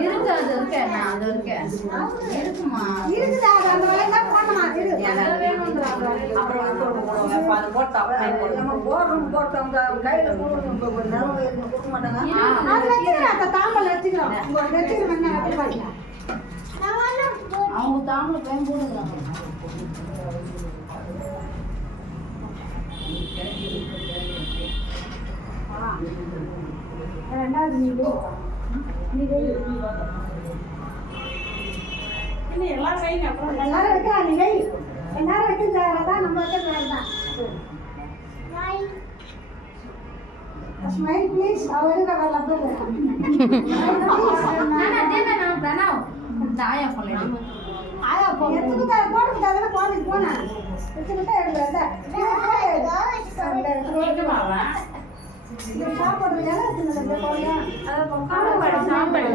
இருக்கு அது இருக்கேன் நான் அது இருக்கேன் இருக்குமா இருக்குதா அந்த வேலையெல்லாம் போடணுமா அப்புறம் அது போட்டா நம்ம போட்டவங்க கையில கொடுக்க நிலவு கொடுக்க மாட்டாங்க. அது வச்சுக்கிறேன் தாம்பல் வச்சுக்கிறோம் வச்சுக்கிறேன் அவங்க தாம்பளை பையன் போட்டுக்கிறாங்க. ரெண்டாவது நீ எல்லாரும் வைங்க அப்புறம் எல்லாரும் வைக்கிறா நீ வை எல்லாரும் வைக்கிறதான் நம்ம வைக்கிறதான் ஸ்மைல் ப்ளீஸ் அவர் பிரணவ் தாயா போல ஆயா எடுத்துக்கிட்டா போட்டுக்கிட்டா அதெல்லாம் கோவிலுக்கு போனேன் வச்சுக்கிட்டா சாப்பாடு சாப்பாடு